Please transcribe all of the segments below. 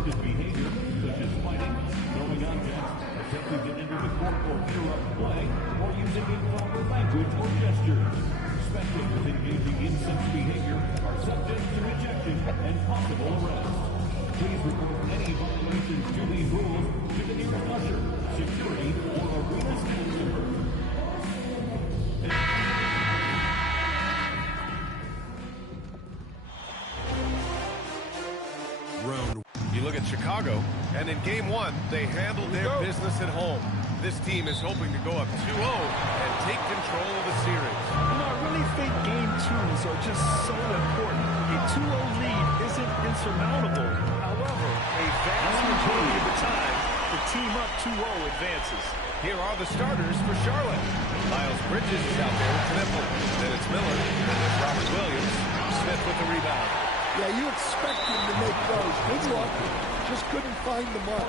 unexpected behavior, such as fighting, throwing objects, attempting to enter the court or interrupt play, or using improper language or gestures. Spectators engaging in such behavior are subject to ejection and possible arrest. Please report any violations to these rules to the nearest usher, security, or arena staff member. You look at Chicago, and in Game 1, they handled their business at home. This team is hoping to go up 2-0 and take control of the series. I really think Game 2s are just so important. A 2-0 lead isn't insurmountable. However, a vast majority of the time, the team up 2-0 advances. Here are the starters for Charlotte. Miles Bridges is out there with Kniffel. Then it's Miller. Then there's Robert Williams. Smith with the rebound. Yeah, you expect him to make those. Good luck. Just couldn't find the mark.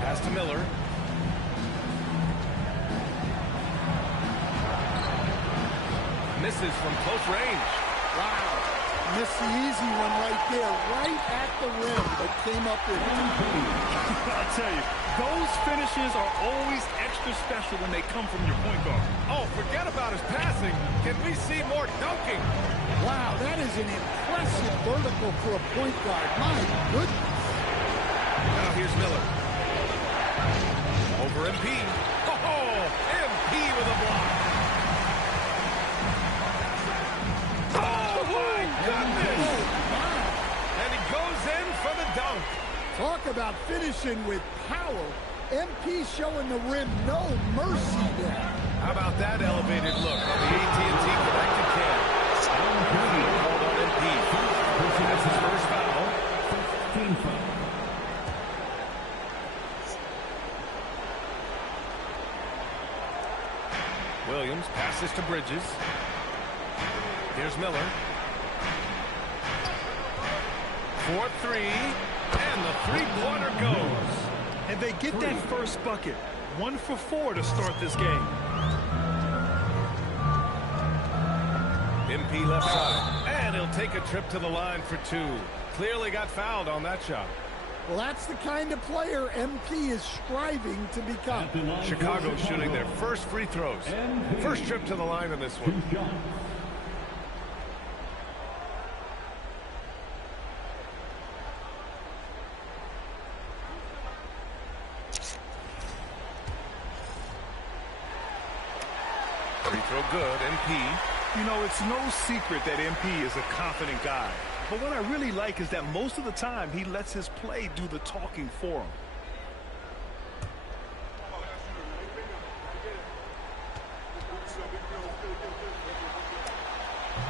Pass to Miller. Misses from close range. Wow. Missed the easy one right there, right at the rim, but came up with I'll tell you, those finishes are always extra special when they come from your point guard. Oh, forget about his passing. Can we see more dunking? Wow, that is an impressive vertical for a point guard. My goodness. Now here's Miller. Over MP. Oh, MP with a block. Goodness! And he goes in for the dunk. Talk about finishing with power. MP showing the rim no mercy there. How about that elevated look on the AT&T connected cam? Called on MP. That's his first foul. 15 foul. Williams passes to Bridges. Here's Miller. 4-3, and the three-pointer goes. And they get that first bucket. 1 for 4 to start this game. MP left side, and he'll take a trip to the line for 2. Clearly got fouled on that shot. Well, that's the kind of player MP is striving to become. Chicago shooting their first free throws. First trip to the line in this one. Free throw good, MP. You know, it's no secret that MP is a confident guy. But what I really like is that most of the time he lets his play do the talking for him.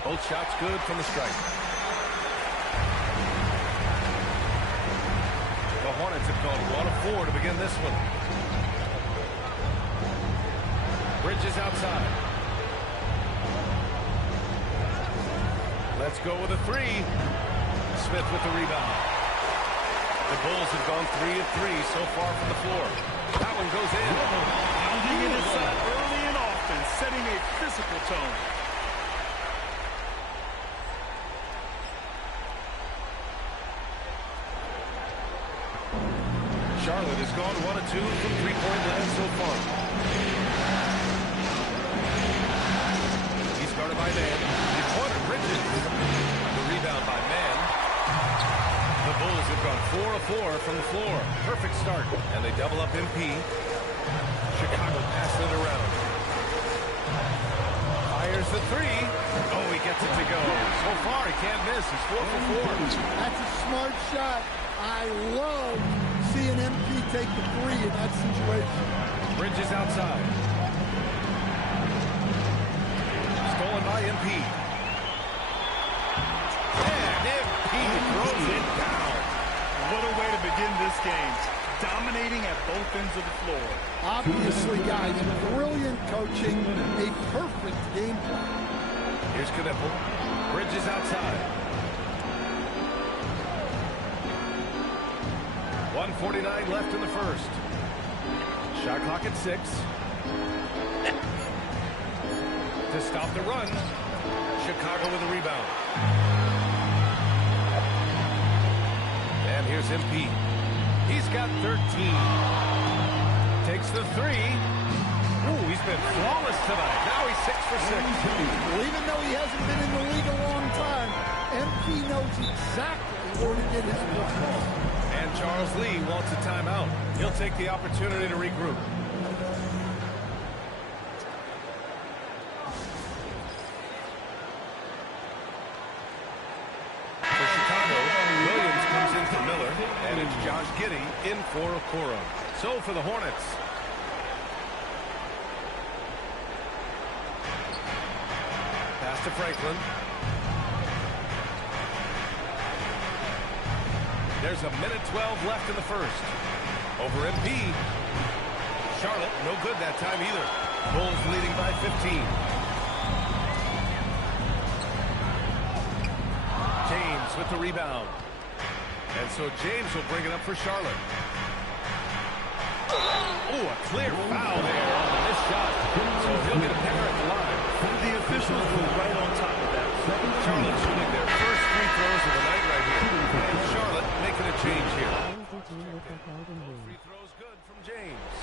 Both shots good from the stripe. The Hornets have gone 1 of 4 to begin this one. Bridges outside. Let's go with a 3. Smith with the rebound. The Bulls have gone 3 of 3 so far from the floor. That one goes in. Pounding it inside early and often, setting a physical tone. Charlotte has gone 1 of 2 from three-point land so far. He started by Man. He pointed Bridges. The rebound by Man. The Bulls have gone 4 of 4 from the floor. Perfect start. And they double up MP. Chicago passing it around. Fires the 3. Oh, he gets it to go. So far, he can't miss. He's 4 for 4. That's a smart shot. I love seeing MP take the 3 in that situation. Bridges outside. Stolen by MP. And MP throws it down. What a way to begin this game. Dominating at both ends of the floor. Obviously, guys, brilliant coaching, a perfect game plan. Here's Kniffel. Bridges outside. 1:49 left in the first. Shot clock at 6. To stop the run, Chicago with a rebound. And here's MP. He's got 13. Takes the 3. Ooh, he's been flawless tonight. Now he's 6 for 6. Well, even though he hasn't been in the league a long time, MP knows exactly where to get his football. And Charles Lee wants a timeout. He'll take the opportunity to regroup. For Chicago, Williams comes in for Miller, and it's Josh Giddey in for Okoro. So for the Hornets. Pass to Franklin. There's a minute 12 left in the first. Over MP. Charlotte, no good that time either. Bulls leading by 15. James with the rebound. And so James will bring it up for Charlotte. Oh, a clear foul there on the missed shot. So he'll get a pair at the line. The officials were right on top of that. Charlotte shooting their first free throws of the night right here. And Charlotte making a change here. Free throws good from James.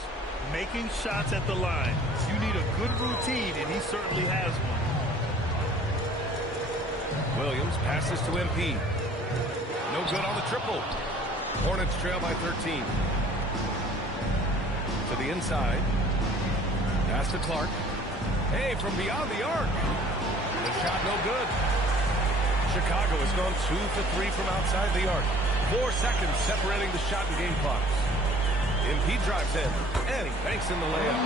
Making shots at the line. You need a good routine, and he certainly has one. Williams passes to MP. No good on the triple. Hornets trail by 13. To the inside. Pass to Clark. Hey, from beyond the arc. The shot no good. Chicago has gone 2 for 3 from outside the arc. 4 seconds separating the shot and game clocks. MP drives in, and he banks in the layup.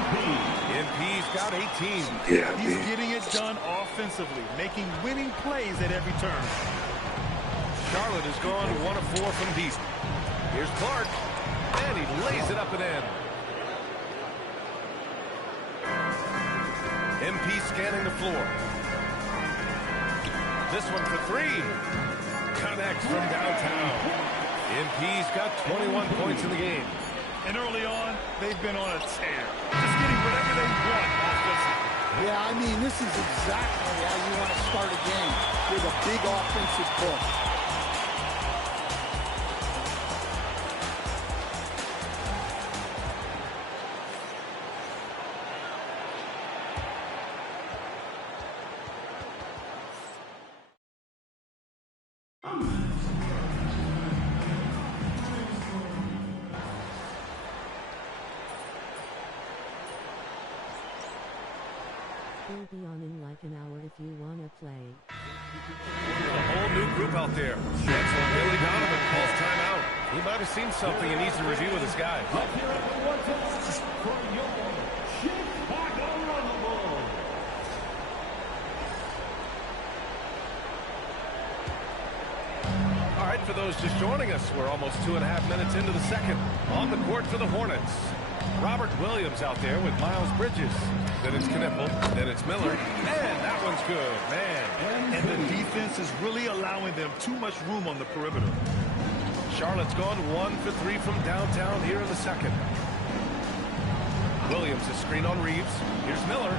MP's got 18. Yeah, he's getting it done offensively, making winning plays at every turn. Charlotte has gone 1 of 4 from deep. Here's Clark, and he lays it up and in. MP scanning the floor. This one for 3. Connects from downtown. MP's got 21 points in the game. And early on, they've been on a tear. Just getting whatever they want offensively. Yeah, I mean, this is exactly how you want to start a game, with a big offensive push. We'll be on in like an hour if you want to play. A whole new group out there. Chancellor Billy Donovan calls timeout. He might have seen something and needs to review with his guys. All right, for those just joining us, we're almost 2.5 minutes into the second. On the court for the Hornets. Robert Williams out there with Miles Bridges. Then it's Knipple, then it's Miller, and that one's good, man. And the defense is really allowing them too much room on the perimeter. Charlotte's gone 1 for 3 from downtown here in the second. Williams is screen on Reeves. Here's Miller.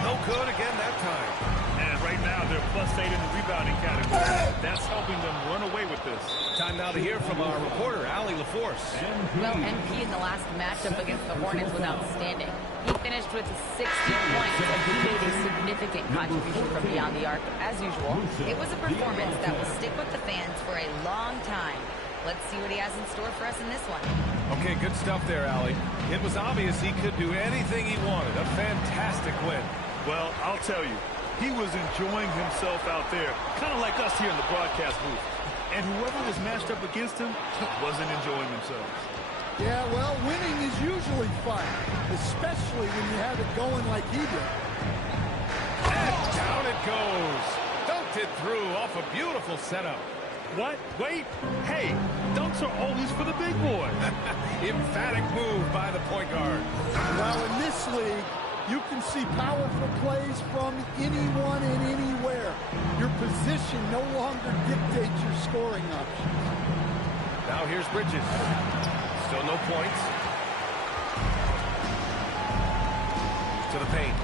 No good again that time. And right now, they're +8 in the rebounding category. That's helping them run away with this. Time now to hear from our reporter, Allie LaForce. Well, MP in the last matchup against the Hornets was outstanding. He finished with 60 points, and he made a significant contribution from beyond the arc. As usual, it was a performance that will stick with the fans for a long time. Let's see what he has in store for us in this one. Okay, good stuff there, Allie. It was obvious he could do anything he wanted. A fantastic win. Well, I'll tell you, he was enjoying himself out there, kind of like us here in the broadcast booth. And whoever was matched up against him wasn't enjoying themselves. Yeah, well, winning is usually fun, especially when you have it going like he did. And down it goes. Dunked it through off a beautiful setup. What? Wait. Hey, dunks are always for the big boy. Emphatic move by the point guard. Well, in this league, you can see powerful plays from anyone and anywhere. Your position no longer dictates your scoring options. Now here's Here's Bridges. Still no points. To the paint.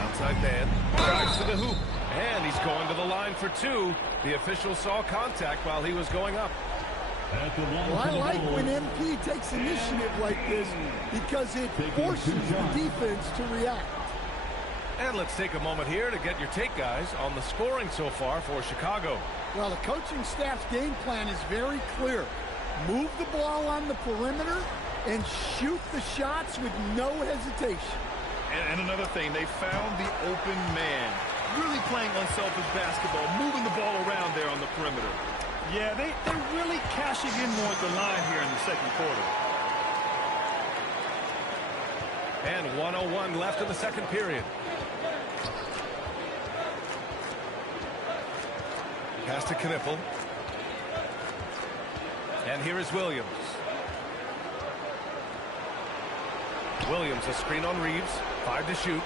Outside man. Drives to the hoop. And he's going to the line for two. The official saw contact while he was going up. Well, I like when MP takes initiative like this because it forces the defense to react. And let's take a moment here to get your take, guys, on the scoring so far for Chicago. Well, the coaching staff's game plan is very clear. Move the ball on the perimeter and shoot the shots with no hesitation. And another thing, they found the open man. Really playing unselfish basketball, moving the ball around there on the perimeter. Yeah, they're really cashing in more at the line here in the second quarter. And 1:01 left in the second period. Pass to Kniffel. And here is Williams. Williams, a screen on Reeves. 5 to shoot.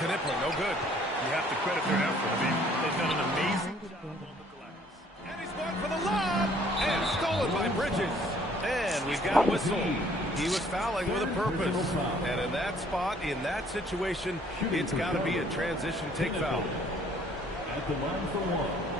Kniffel, no good. You have to credit their effort. I mean, they've done an amazing job on the glass. And he's going for the lob. And stolen by Bridges. And we've got a whistle. He was fouling with a purpose. And in that spot, in that situation, it's got to be a transition take foul. At the line for one.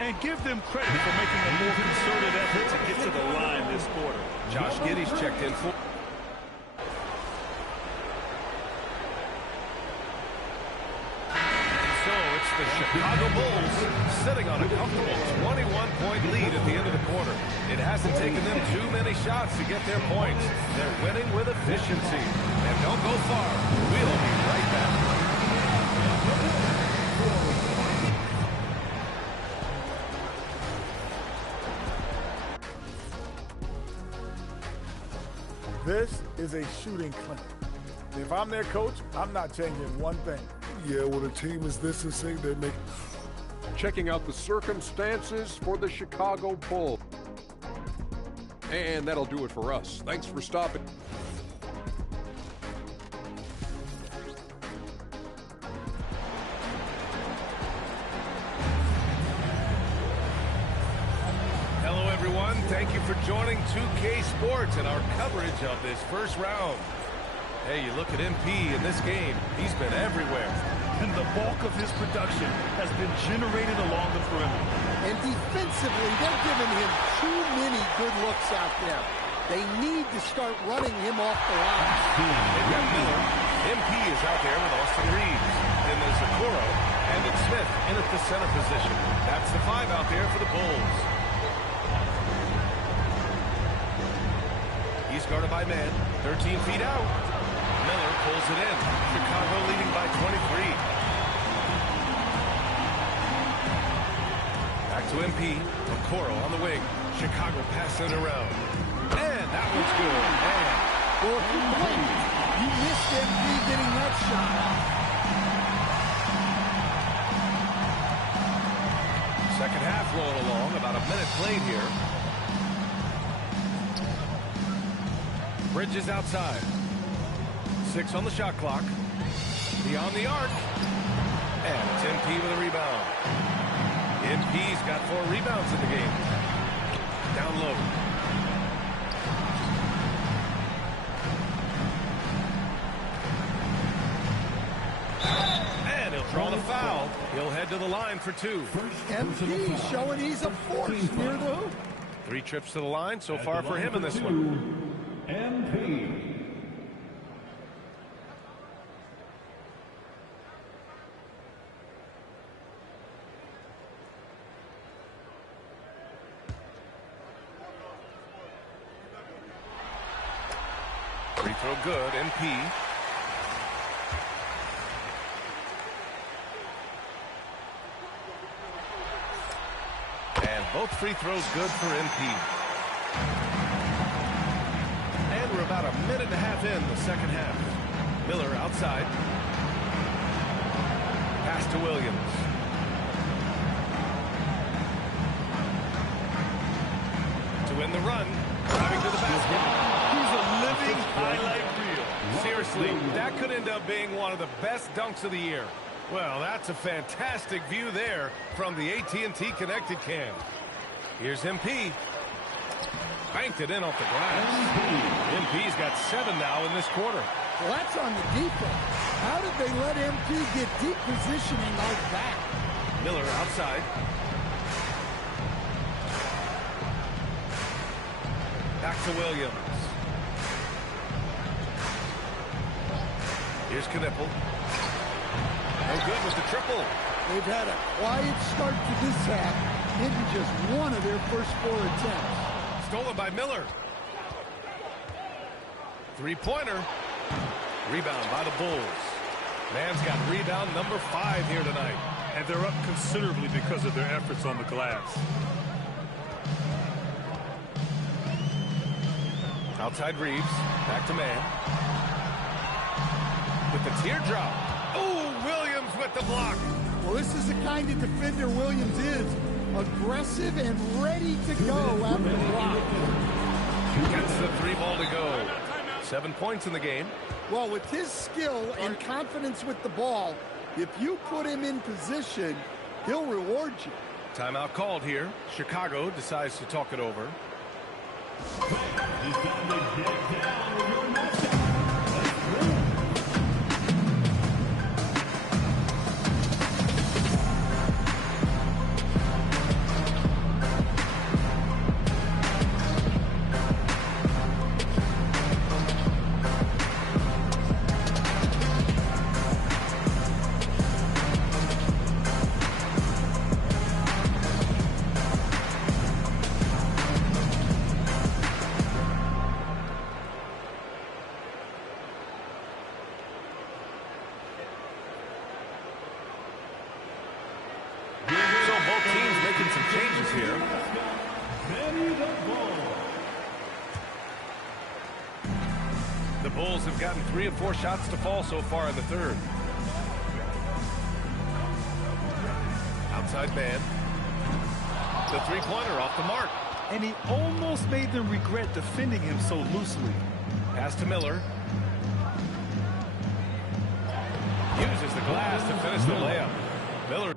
And give them credit for making a more concerted effort to get to the line this quarter. Josh Giddey's checked in for. So it's the Chicago Bulls sitting on a comfortable 21-point lead at the end of the quarter. It hasn't taken them too many shots to get their points. They're winning with efficiency. And don't go far. We'll be right back. This is a shooting clinic. If I'm their coach, I'm not changing one thing. Yeah, when a team is this insane, they make... Checking out the circumstances for the Chicago Bulls. And that'll do it for us. Thanks for stopping. Hello, everyone. Thank you for joining 2K Sports and our coverage of this first round. Hey, you look at MP in this game, he's been everywhere. And the bulk of his production has been generated along the perimeter. And defensively, they're giving him too many good looks out there. They need to start running him off the line. They've got Miller. MP is out there with Austin Reeves. Then there's Okoro, and it's Smith in at the center position. That's the 5 out there for the Bulls. He's guarded by man, 13 feet out. Miller pulls it in. Chicago leading by 23. Back to MP. Okoro on the wing. Chicago passing it around. And that one's good. And Well, if you blink, you missed MP getting that shot. second half rolling along. About a minute played here. Bridges outside. 6 on the shot clock. Beyond the arc. And it's MP with a rebound. MP's got 4 rebounds in the game. Down low. And he'll draw the foul. He'll head to the line for 2. MP showing he's a force near the hoop. 3 trips to the line so far for him in this one. MP. Free throw good, MP. And both free throws good for MP. And we're about a minute and a half in the second half. Miller outside. Pass to Williams. To win the run. Driving to the basket. He's a living highlight reel. Seriously, that could end up being one of the best dunks of the year. Well, that's a fantastic view there from the AT&T Connected Cam. Here's MP. Banked it in off the glass. MP's got 7 now in this quarter. Well, that's on the defense. How did they let MP get deep positioning like that? Miller outside. Back to Williams. Here's Knipple. No good with the triple. They've had a quiet start to this half, hitting just one of their first 4 attempts. Stolen by Miller. Three-pointer. Rebound by the Bulls. Man's got rebound number 5 here tonight. And they're up considerably because of their efforts on the glass. Outside Reeves. Back to Man. With the teardrop. Oh, Williams with the block. Well, this is the kind of defender Williams is. Aggressive and ready to go after the block. Gets the 3 ball to go. 7 points in the game. Well, with his skill and confidence with the ball, if you put him in position, he'll reward you. Timeout called here. Chicago decides to talk it over. The Bulls have gotten 3 of 4 shots to fall so far in the third. Outside Man. The 3-pointer off the mark. And he almost made them regret defending him so loosely. Pass to Miller. Uses the glass to finish the layup. Miller.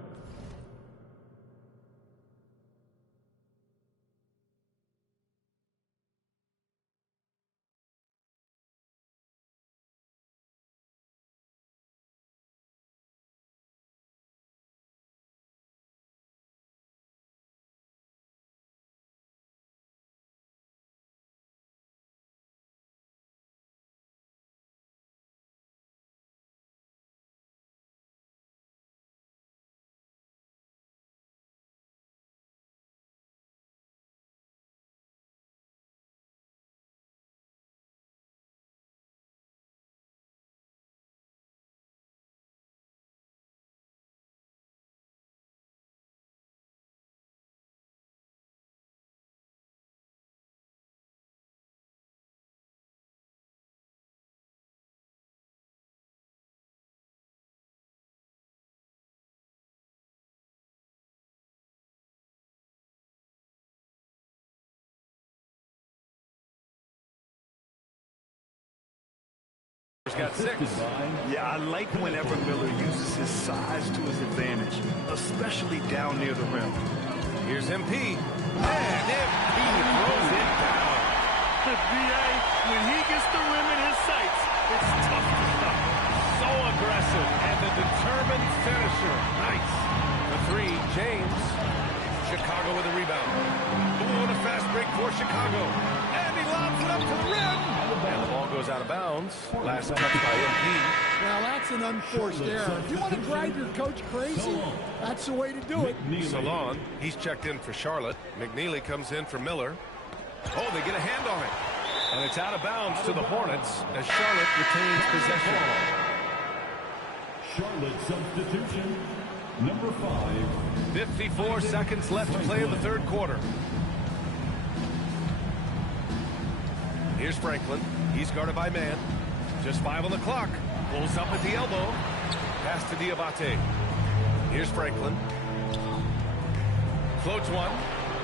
Got 6. Yeah, I like whenever Miller uses his size to his advantage, especially down near the rim. Here's MP. And MP throws it down. The BA, when he gets the rim in his sights, it's tough to stop. So aggressive and the determined finisher. Nice. The 3, James. Chicago with a rebound. Ooh, and a fast break for Chicago. And he lobs it up to the rim. And the ball goes out of bounds. Last touch by MP. Well, that's an unforced error. If you want to drive your coach crazy, that's the way to do it. Salon, he's checked in for Charlotte. McNeely comes in for Miller. Oh, they get a hand on it. And it's out of bounds to the Hornets as Charlotte retains possession. Charlotte substitution, number 5. 54 seconds left to play in the third quarter. Here's Franklin. He's guarded by Man. Just 5 on the clock. Pulls up at the elbow. Pass to Diabate. Here's Franklin. Floats one.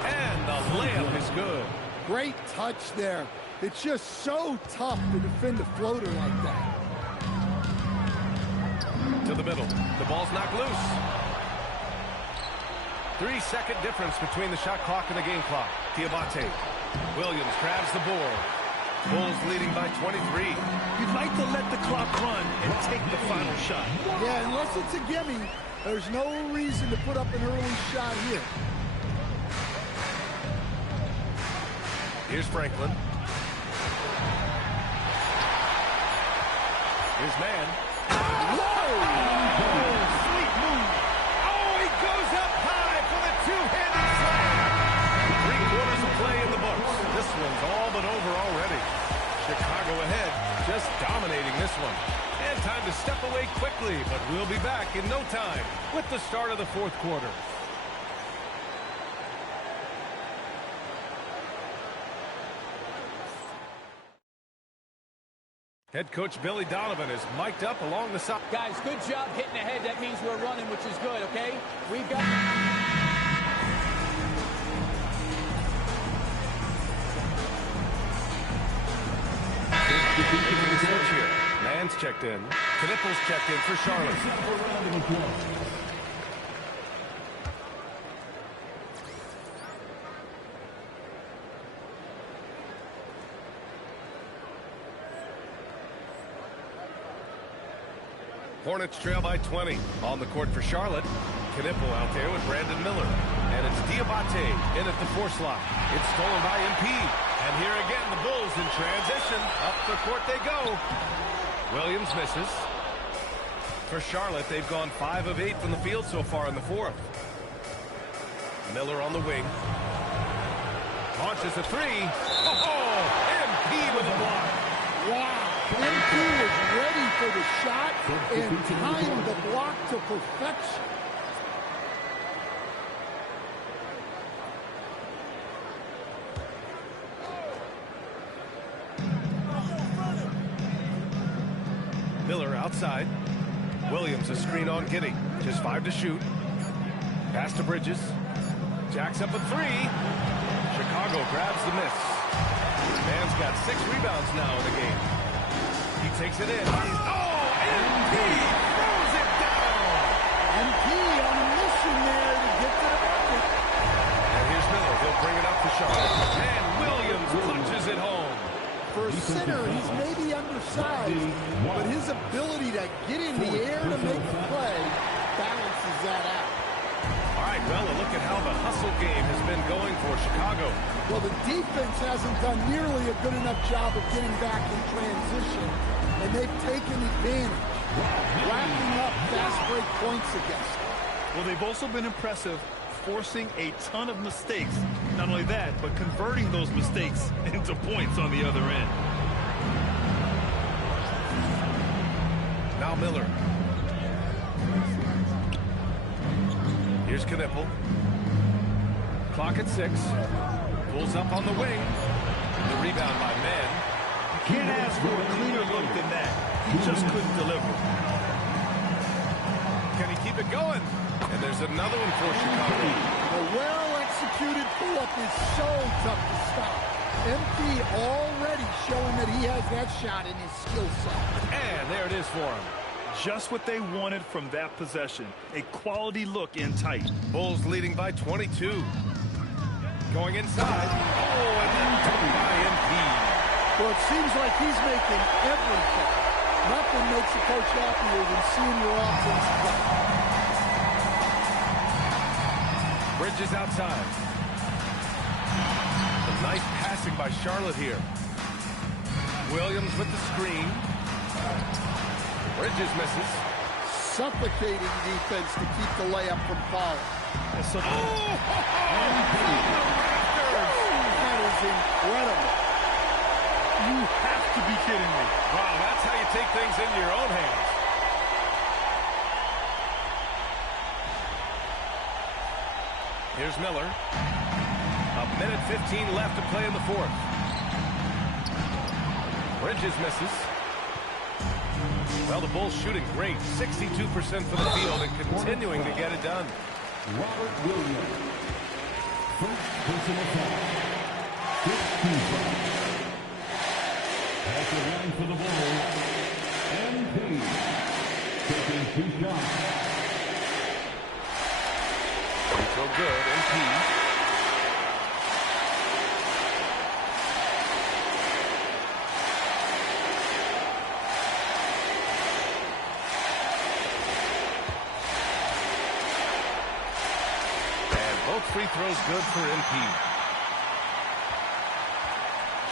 And the layup is good. Great touch there. It's just so tough to defend a floater like that. To the middle. The ball's knocked loose. 3-second difference between the shot clock and the game clock. Diabate. Williams grabs the board. Bulls leading by 23. You'd like to let the clock run and take the final shot. Yeah, unless it's a gimme, there's no reason to put up an early shot here. Here's Franklin. His man. Oh, sweet move. Oh, he goes up high for the two-handed slam. 3/4 of play in the books. This one's all but over already. Chicago ahead, just dominating this one. And time to step away quickly, but we'll be back in no time with the start of the fourth quarter. Head coach Billy Donovan is mic'd up along the side. Guys, good job hitting ahead. That means we're running, which is good, okay? We've got... Here. Mann's checked in. Knippel's checked in for Charlotte. Hornets trail by 20. On the court for Charlotte. Knippel out there with Brandon Miller. And it's Diabate in at the 4 slot. It's stolen by MP. And here again, the Bulls in transition. Up the court they go. Williams misses. For Charlotte, they've gone 5 of 8 from the field so far in the fourth. Miller on the wing. Launches a 3. Oh, MP with a block. Wow. MP was ready for the shot and timed the block to perfection. Miller outside. Williams a screen on Giddey. Just 5 to shoot. Pass to Bridges. Jacks up a 3. Chicago grabs the miss. Mann's got 6 rebounds now in the game. He takes it in. Oh, MP throws it down. MP on a mission there to get to the bucket. And here's Miller. He'll bring it up to Charlotte. And Williams punches it home. For a center, he's maybe undersized, but his ability to get in the air to make the play balances that out. All right, well, a look at how the hustle game has been going for Chicago. Well, the defense hasn't done nearly a good enough job of getting back in transition, and they've taken advantage, racking up fast break points against them. Well, they've also been impressive, forcing a ton of mistakes. Not only that, but converting those mistakes into points on the other end. Now Miller. Here's Knippel. Clock at 6. Pulls up on the wing. The rebound by Mann. You can't ask for a cleaner look than that. He just couldn't deliver. Can he keep it going? And there's another one for Chicago. A well-executed pull-up is so tough to stop. MP already showing that he has that shot in his skill set. And there it is for him. Just what they wanted from that possession. A quality look in tight. Bulls leading by 22. Going inside. Oh, and then taken by MP. Well, it seems like he's making everything. Nothing makes a coach happier than seeing your offense play. Bridges outside. A nice passing by Charlotte here. Williams with the screen. Bridges misses. Suffocating defense to keep the layup from falling. So That is incredible. you have to be kidding me. Wow, that's how you take things into your own hands. Here's Miller. 1:15 left to play in the fourth. Bridges misses. Well, the Bulls shooting great. 62% for the field and continuing to get it done. Robert Williams. First personal foul. 15 foul. At the line for the Bulls, MP. Taking 2 shots. Free throw good, MP. Both free throws good for MP.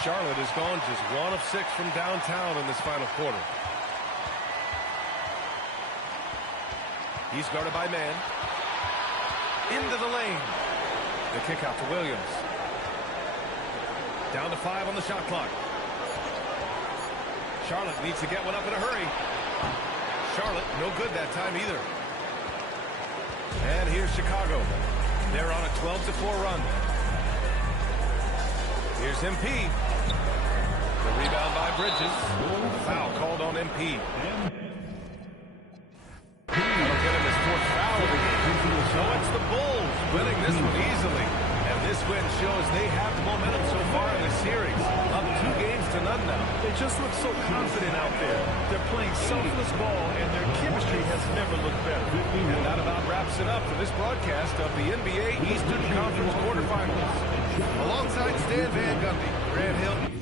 Charlotte has gone just 1 of 6 from downtown in this final quarter. He's guarded by man. Into the lane. The kick out to Williams. Down to 5 on the shot clock. Charlotte needs to get one up in a hurry. Charlotte, no good that time either. And here's Chicago. They're on a 12-4 run. Here's MP. The rebound by Bridges. Foul called on MP. That'll get him his 4th foul of the game. So it's the Bulls winning this one easily. And this win shows they have the momentum so far in the series. Up 2 games to none now. They just look so confident out there. They're playing selfless ball, and their chemistry has never looked better. And that about wraps it up for this broadcast of the NBA Eastern Conference quarterfinals. Alongside Stan Van Gundy, Grant Hill.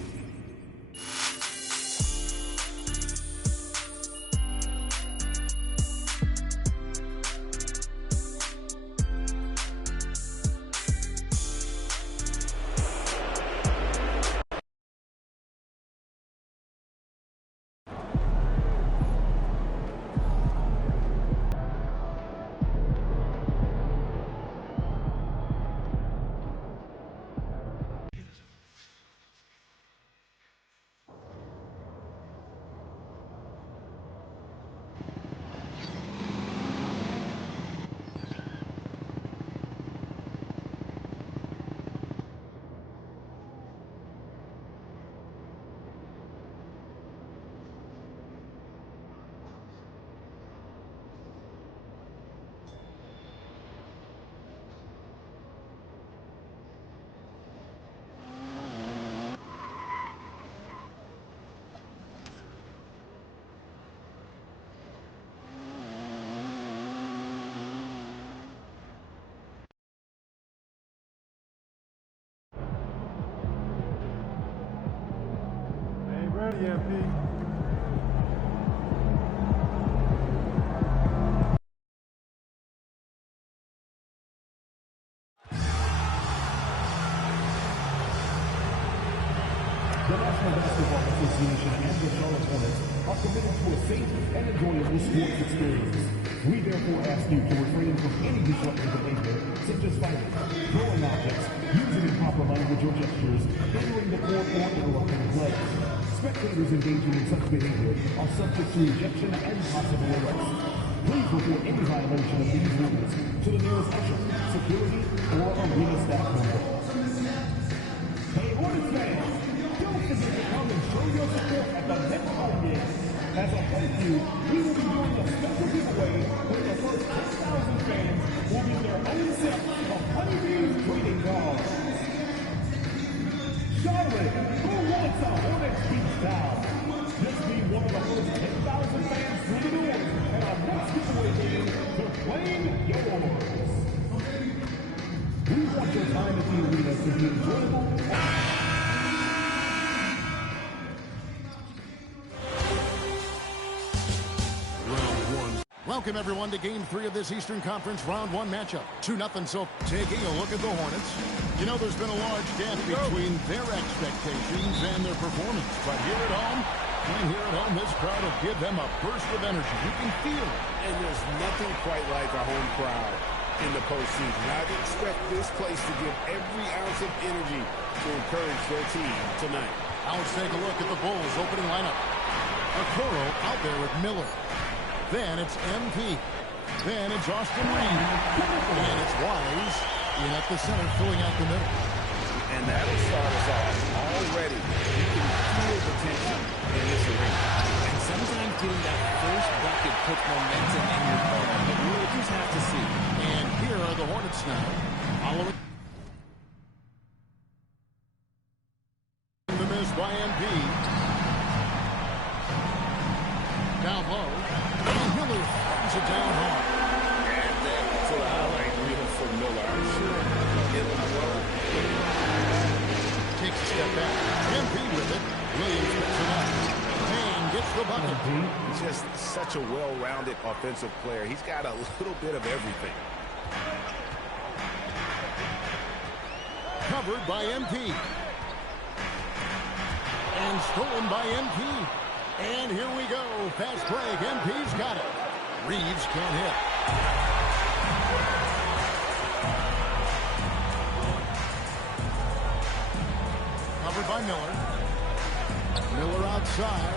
The National Basketball Association and the Charlotte Hornets are committed to a safe and enjoyable sports experience. We therefore ask you to refrain from any disruptive behavior, such as fighting, throwing objects, using improper language or gestures, entering the court or interrupting play. Spectators engaging in such behavior are subject to ejection and possible arrest. Please report any violation of these rules to the nearest usher, security, or arena staff member. Hey, Hornets fans! Don't forget to come and show your support at the next home game. As a thank you, we will be doing a special giveaway where the first 10,000 fans will get their own set of Honeybees trading cards. Charlotte, who wants a Hornets beach towel? Just be one of the first 10,000 fans through the doors at our next giveaway game to claim yours. We want your time at the arena to be enjoyable. Welcome, everyone, to Game 3 of this Eastern Conference Round 1 matchup. 2-0, so taking a look at the Hornets. You know, there's been a large gap between their expectations and their performance. But here at home, this crowd will give them a burst of energy. You can feel it. And there's nothing quite like a home crowd in the postseason. I expect this place to give every ounce of energy to encourage their team tonight. Now let's take a look at the Bulls' opening lineup. Okoro out there with Miller. Then it's MP. Then it's Austin Reed. And it's Wise in at the center, filling out the middle. And that'll start us off already. You can feel the tension in this arena. And sometimes getting that first bucket puts momentum in your corner. But we'll just have to see. And here are the Hornets now. Following the miss by MP. Brings it down hard. And then for the highlight reel for Miller. I'm sure it'll work. Takes a step back. MP with it. Williams picks it up. Payne gets the bucket. He's just such a well-rounded offensive player. He's got a little bit of everything. Covered by MP. And stolen by MP. And here we go. Fast break. MP's got it. Reeves can't hit. Covered by Miller. Miller outside.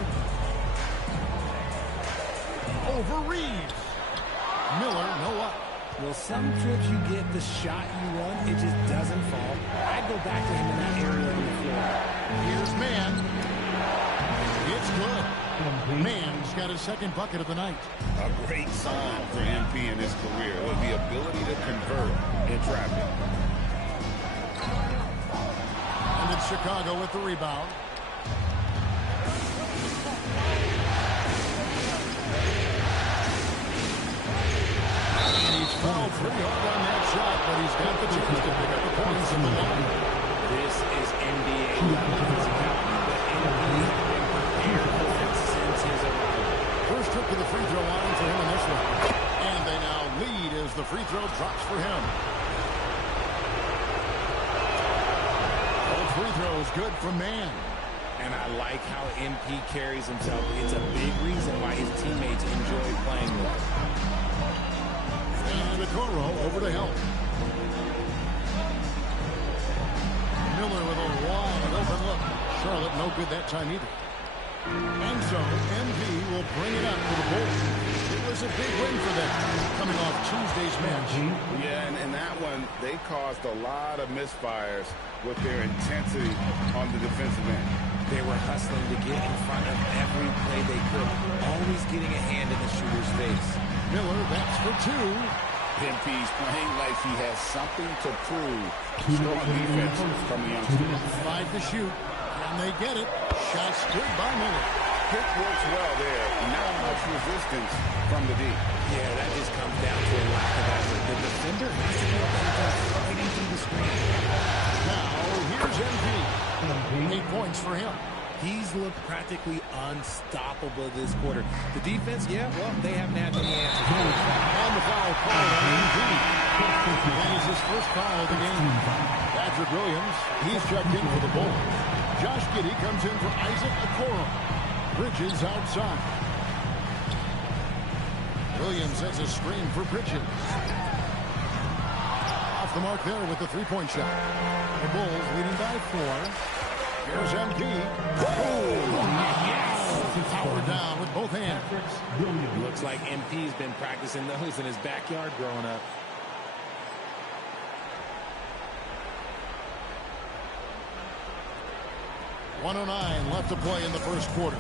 Over Reeves. Miller, no up. Well, some trips you get the shot you want, it just doesn't fall. I'd go back to him in that area on the floor. Here's Mann. It's good. Mann's got his second bucket of the night. A great sign for MP in his career with the ability to convert in traffic. And it's Chicago with the rebound. He's fouled pretty hard on that shot, but he's got the chance to pick up the points in the line. This is NBA level physicality, but MP has been prepared for it since his arrival. First trip to the free throw line for him in this one. And they now lead as the free throw drops for him. Both free throws good from Mann. And I like how MP carries himself. It's a big reason why his teammates enjoy playing with him. And Okoro over to help. Miller with a wide open look. Charlotte no good that time either. And so MP will bring it up for the Bulls. It was a big win for them coming off Tuesday's match. Yeah, and in that one, they caused a lot of misfires with their intensity on the defensive end. They were hustling to get in front of every play they could, always getting a hand in the shooter's face. Miller, that's for two. MP's playing like he has something to prove. Strong defense from the youngsters. 5 to shoot. And they get it. Shots good by Miller. Pick works well there. Not much resistance from the D. Yeah, that just comes down to a lack of effort. The defender has to be able to fighting through the screen. Now, here's MP. 8 points for him. He's looked practically unstoppable this quarter. The defense, yeah, well, they haven't had any answers. And the foul called on MP. That is his first foul of the game. Patrick Williams, he's checked in for the Bulls. Josh Giddey comes in for Isaac Okoro. Bridges outside. Williams has a screen for Bridges. Off the mark there with the three-point shot. The Bulls leading by 4. Here's MP. Oh, yes! Power down with both hands. Looks like MP's been practicing those in his backyard growing up. .109 left to play in the first quarter.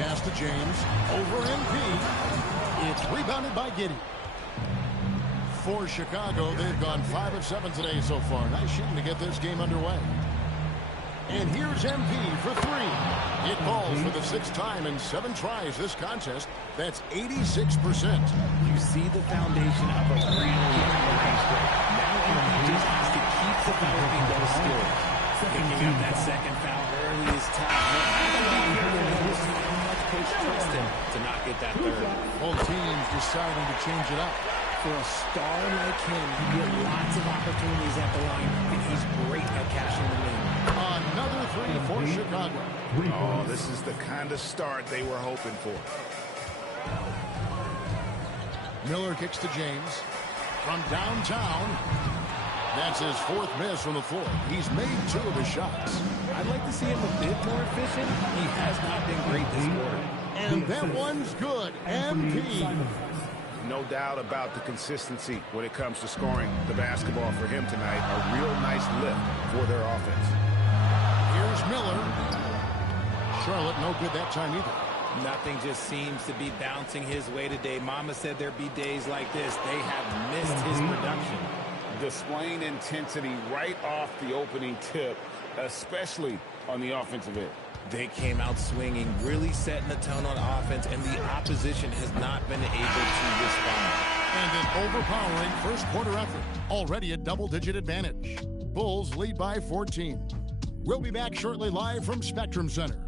Pass to James. Over MP. It's rebounded by Giddey. For Chicago, they've gone 5 of 7 today so far. Nice shooting to get this game underway. And here's MP for 3. It falls for the 6th time in 7 tries this contest. That's 86%. You see the foundation of a really range break. Now MP just has to keep developing those skills. Picking up that second foul early is tough. We'll see how much coach trusts him to not get that third. Both teams deciding to change it up. For a star like him, you get lots of opportunities at the line, and he's great at cashing them in. Another 3 for Chicago. Oh, this is the kind of start they were hoping for. Miller kicks to James. From downtown. That's his 4th miss from the floor. He's made 2 of his shots. I'd like to see him a bit more efficient. He has not been great this quarter. And that one's good. MP. No doubt about the consistency when it comes to scoring the basketball for him tonight. A real nice lift for their offense. Here's Miller. Charlotte no good that time either. Nothing just seems to be bouncing his way today. Mama said there'd be days like this. They have missed his production. Displaying intensity right off the opening tip, especially on the offensive end. They came out swinging, really setting the tone on offense, and the opposition has not been able to respond. And an overpowering first quarter effort. Already a double-digit advantage. Bulls lead by 14. We'll be back shortly live from Spectrum Center.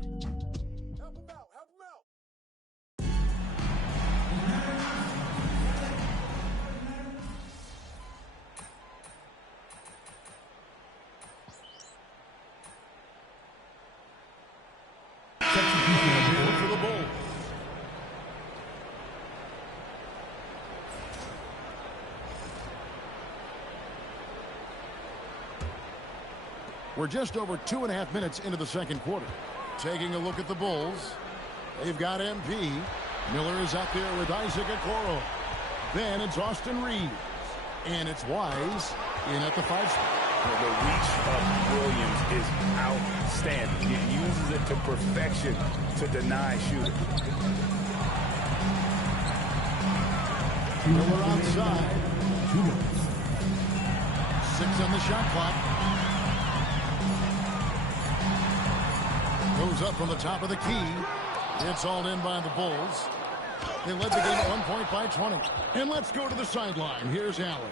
For the Bulls. We're just over 2.5 minutes into the second quarter. Taking a look at the Bulls. They've got MP. Miller is out there with Isaac Okoro. Then it's Austin Reeves. And it's Wise in at the 5 spot. The reach of Williams is outstanding. He uses it to perfection to deny shooting. Miller outside. 6 on the shot clock. Goes up from the top of the key. It's all in by the Bulls. They led the game at 1 point by 20. And let's go to the sideline. Here's Allen.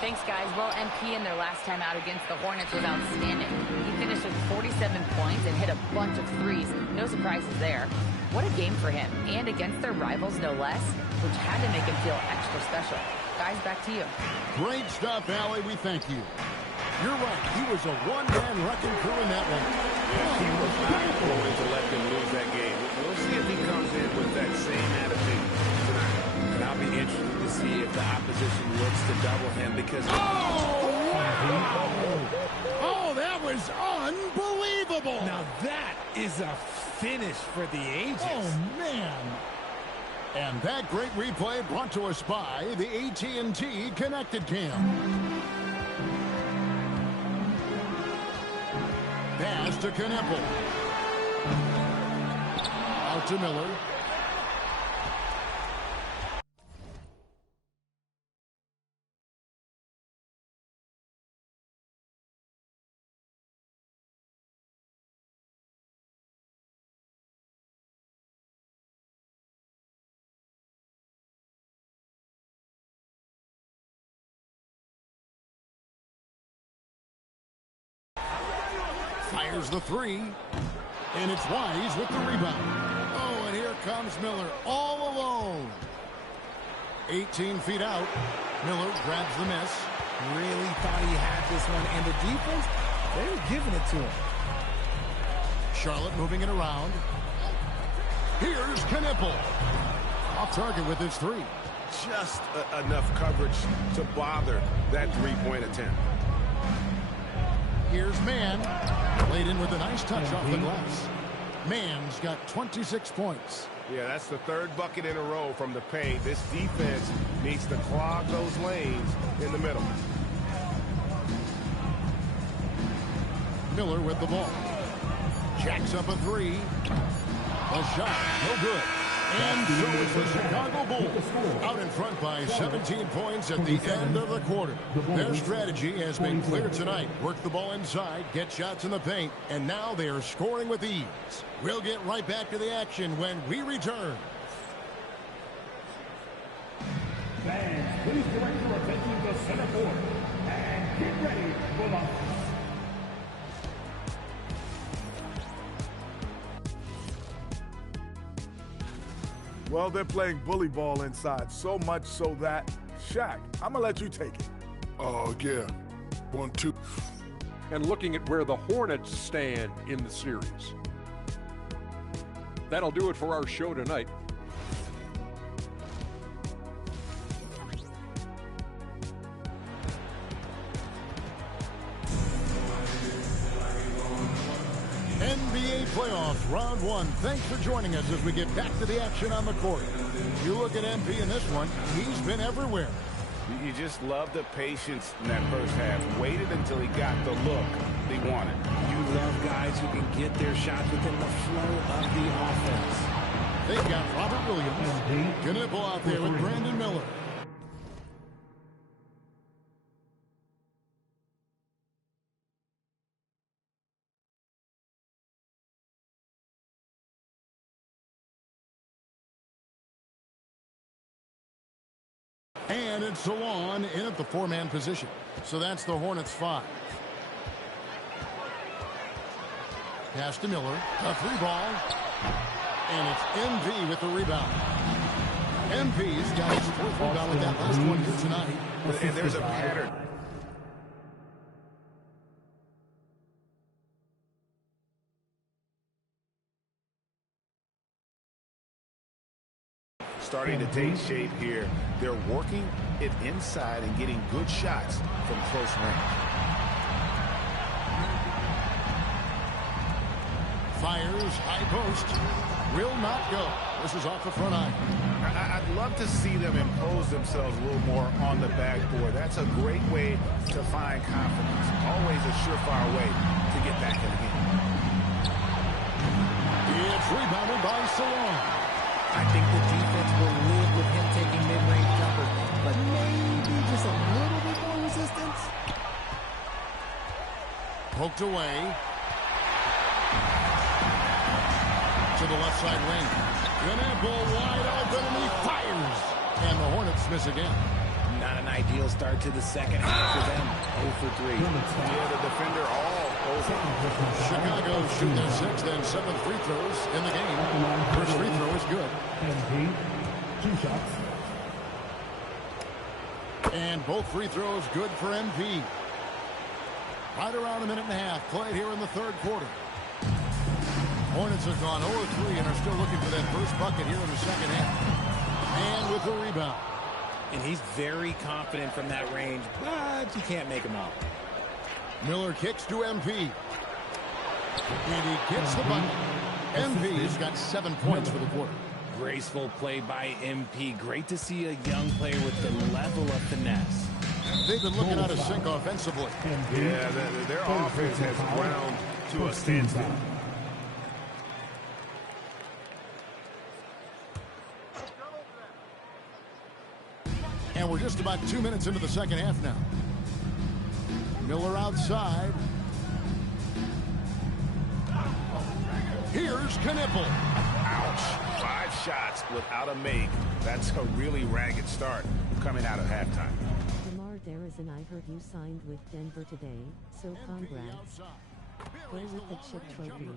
Thanks, guys. Well, MP in their last time out against the Hornets was outstanding. He finished with 47 points and hit a bunch of threes. No surprises there. What a game for him. And against their rivals, no less, which had to make him feel extra special. Guys, back to you. Great stuff, Allie. We thank you. You're right. He was a one-man wrecking crew in that one. Yeah, he was not going to let them lose that game. We'll see if he comes in with that same attitude tonight. And I'll be interested to see if the opposition looks to double him because... Oh, that was unbelievable. Now that is a finish for the ages. Oh, man. And that great replay brought to us by the AT&T Connected Cam. Pass to Kneppel. Out to Miller. Fires the three. And it's Wise with the rebound. Oh, and here comes Miller all alone. 18 feet out. Miller grabs the miss. Really thought he had this one. And the defense, they were giving it to him. Charlotte moving it around. Here's Kneppel. Off target with his three. Just enough coverage to bother that three-point attempt. Here's Mann. Laid in with a nice touch off the glass. Mann's got 26 points. Yeah, that's the third bucket in a row from the paint. This defense needs to clog those lanes in the middle. Miller with the ball. Jacks up a three. A shot, no good. And so it's the Chicago Bulls out in front by 17 points at the end of the quarter. Their strategy has been clear tonight. Work the ball inside, get shots in the paint, and now they are scoring with ease. We'll get right back to the action when we return. Fans, please direct your attention to center court and get ready for the... Well, they're playing bully ball inside, so much so that, Shaq, I'm going to let you take it. Oh, yeah. 1-2. And looking at where the Hornets stand in the series. That'll do it for our show tonight. NBA playoffs, round one. Thanks for joining us as we get back to the action on the court. You look at MP in this one, he's been everywhere. You just love the patience in that first half. Waited until he got the look he wanted. You love guys who can get their shots within the flow of the offense. They've got Robert Williams. Kneppel out there with Brandon Miller. And it's Salon in at the four-man position. So that's the Hornets 5. Pass to Miller. A three ball. And it's MV with the rebound. MV's got his fourth rebound with that last one here tonight. And there's a pattern. Starting to take shape here. They're working it inside and getting good shots from close range. Fires, high post. Will not go. This is off the front iron. I'd love to see them impose themselves a little more on the backboard. That's a great way to find confidence. Always a surefire way to get back in the game. It's rebounded by Salon. I think the defense will live with him taking mid-range jumpers, but maybe just a little bit more resistance. Poked away. To the left side wing. Gnabry wide open and he fires. And the Hornets miss again. Not an ideal start to the second half for them. 0 for 3. Yeah, the defender all over. Chicago shooting their sixth and seventh free throws in the game. First free throw is good. Two shots. And both free throws good for MP. Right around a minute and a half played here in the third quarter. Hornets have gone 0-3 and are still looking for that first bucket here in the second half. And with the rebound. And he's very confident from that range, but you can't make him out. Miller kicks to MP. And he gets the bucket. MP's got 7 points for the quarter. Graceful play by MP. Great to see a young player with the level of finesse. They've been looking out of sync offensively. Yeah, their offense has ground to a standstill. And we're just about 2 minutes into the second half now. Miller outside. Here's Knippel. Ouch. 5 shots without a make. That's a really ragged start coming out of halftime. DeMar DeRozan, I heard you signed with Denver today, so congrats. Go with the chip trophy.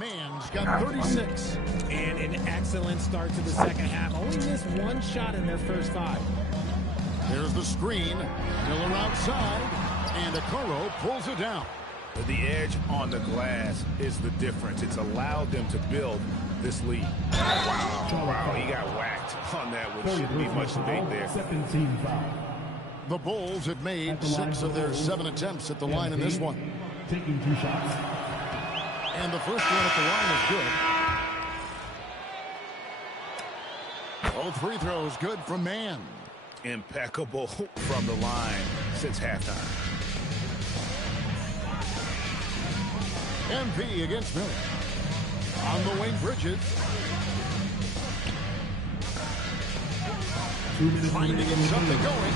Mann's got 36. And an excellent start to the second half. Only missed 1 shot in their first 5. There's the screen. Miller outside. And Okoro pulls it down. The edge on the glass is the difference. It's allowed them to build this lead. Wow, he got whacked on that, which shouldn't be much debate there. The Bulls have made 6 of their 7 attempts at the line in this one. Taking 2 shots. And the first one at the line is good. Both free throws good from Mann. Impeccable from the line since halftime. MP against Miller. On the wing, Bridges. Trying to get something going.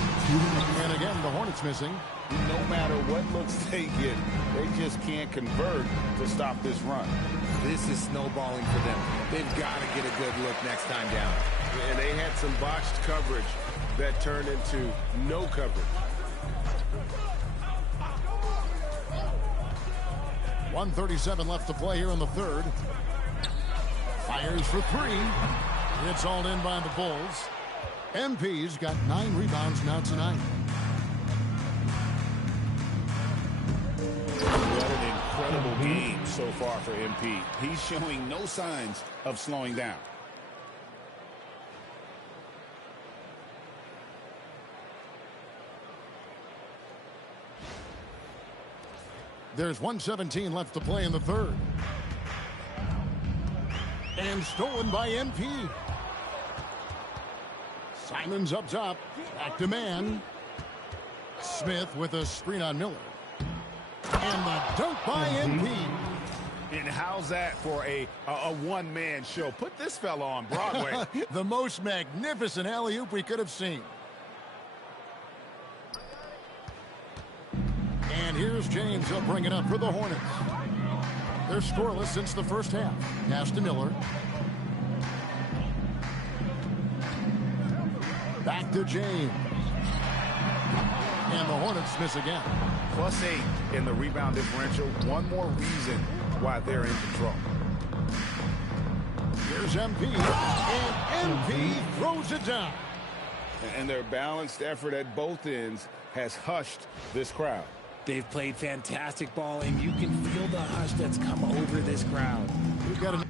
And again, the Hornets missing. No matter what looks they get, they just can't convert to stop this run. This is snowballing for them. They've got to get a good look next time down. And they had some botched coverage that turned into no coverage. 1:37 left to play here in the third. Fires for 3. It's all in by the Bulls. MP's got 9 rebounds now tonight. What an incredible game so far for MP. He's showing no signs of slowing down. There's 1:17 left to play in the third. And stolen by MP. Simon's up top. Back to Mann. Smith with a screen on Miller. And the dunk by MP. And how's that for a one-man show? Put this fella on Broadway. The most magnificent alley-oop we could have seen. And here's James. He'll bring it up for the Hornets. They're scoreless since the first half. Pass to Miller. Back to James. And the Hornets miss again. +8 in the rebound differential. One more reason why they're in control. Here's MP. And MP throws it down. And their balanced effort at both ends has hushed this crowd. They've played fantastic ball, and you can feel the hush that's come over this crowd. We've got a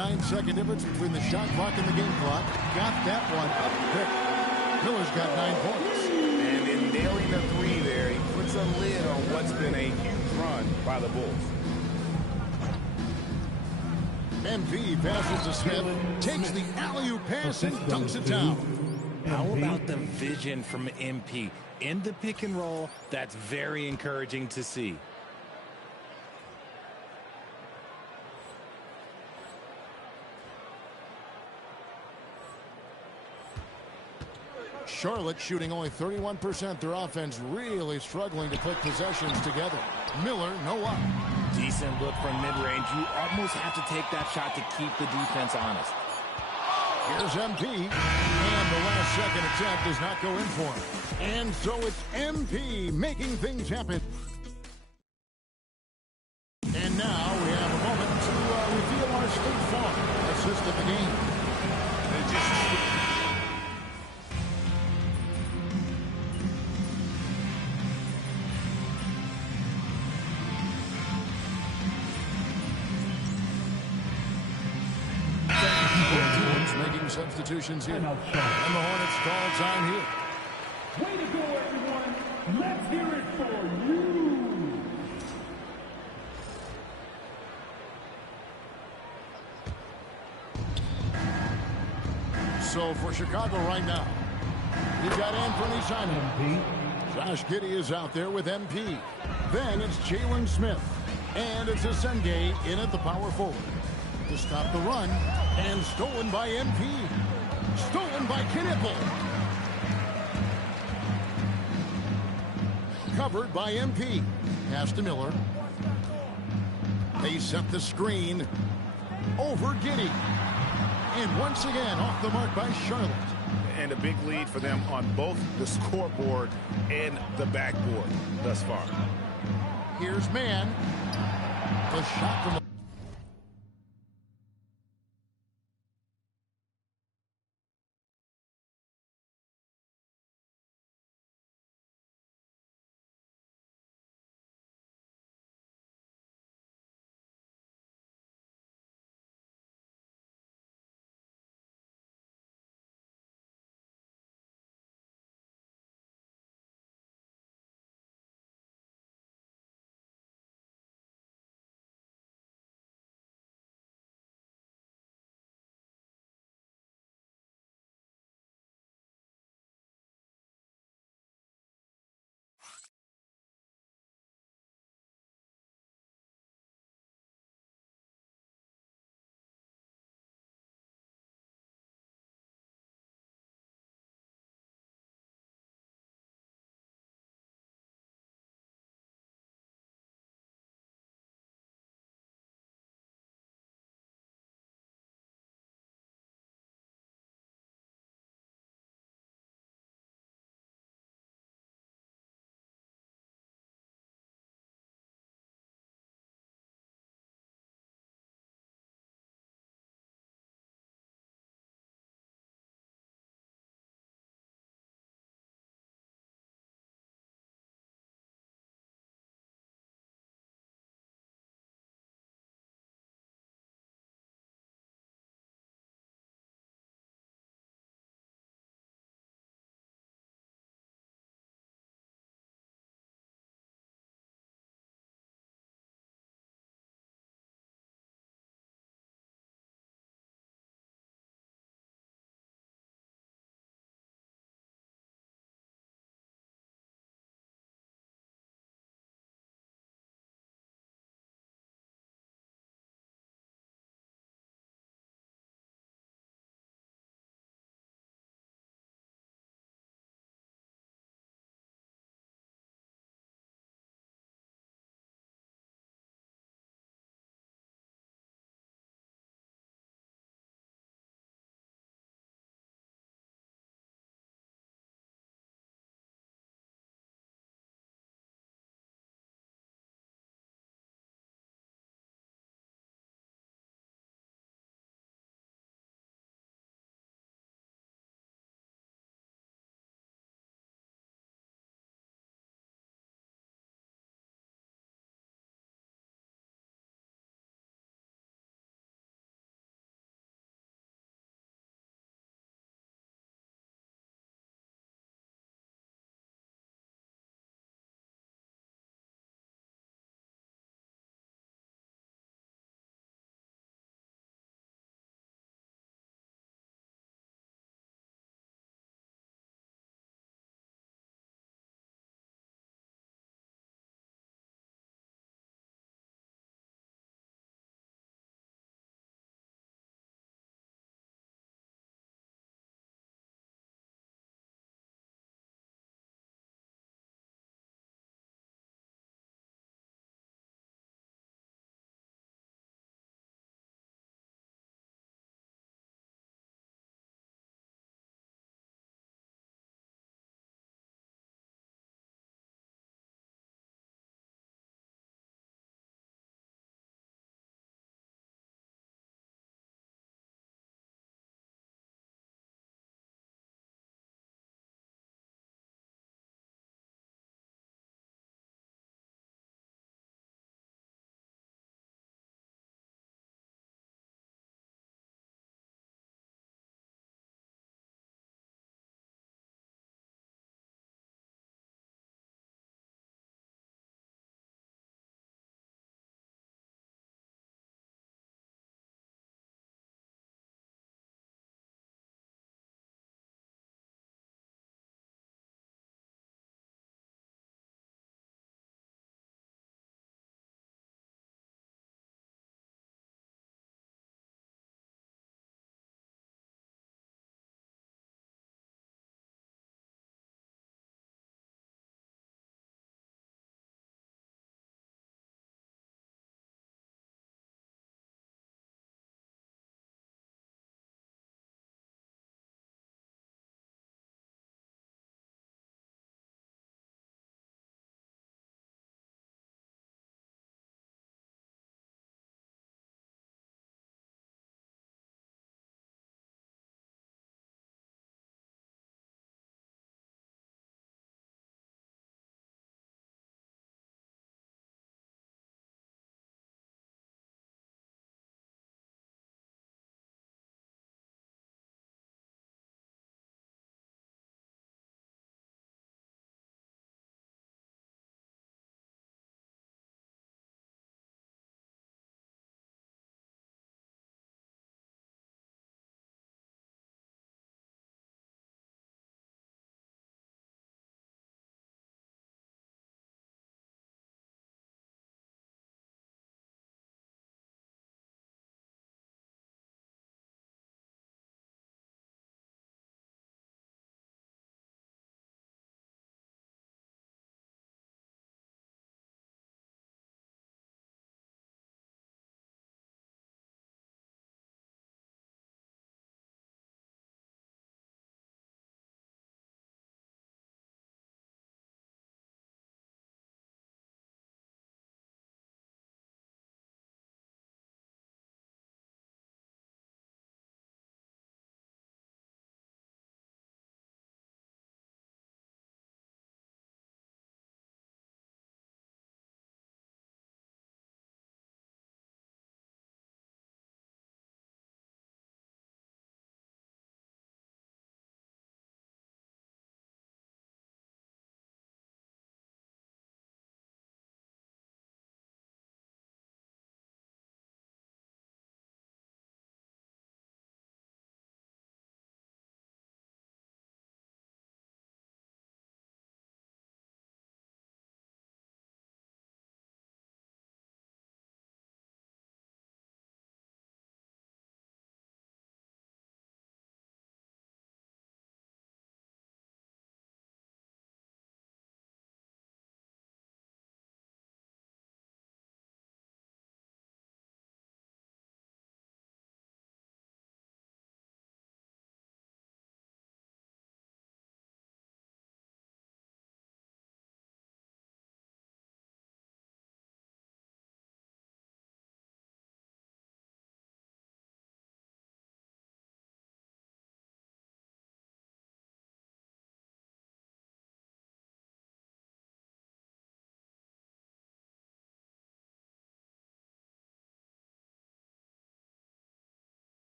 nine-second difference between the shot clock and the game clock. Got that one up quick. Miller's got 9 points. And in nailing the three there, he puts a lid on what's been a huge run by the Bulls. MP passes to Smith, takes the alley-oop pass and dunks it down. How about the vision from MP? In the pick and roll, that's very encouraging to see. Charlotte shooting only 31%. Their offense really struggling to put possessions together. Miller, no up. Decent look from mid-range. You almost have to take that shot to keep the defense honest. Here's MP. And the last second attempt does not go in for him. And so it's MP making things happen. And now we have a moment to reveal our State Farm assist of the game. Making substitutions here. And the Hornets call time here. Way to go, everyone. Let's hear it for you. So for Chicago right now, we've got Anthony Simon. Josh Giddey is out there with MP. Then it's Jalen Smith. And it's Asenge in at the power forward. To stop the run, and stolen by MP. Stolen by Knipple. Covered by MP. Pass to Miller. They set the screen over Giddey. And once again, off the mark by Charlotte. And a big lead for them on both the scoreboard and the backboard thus far. Here's Mann. The shot from the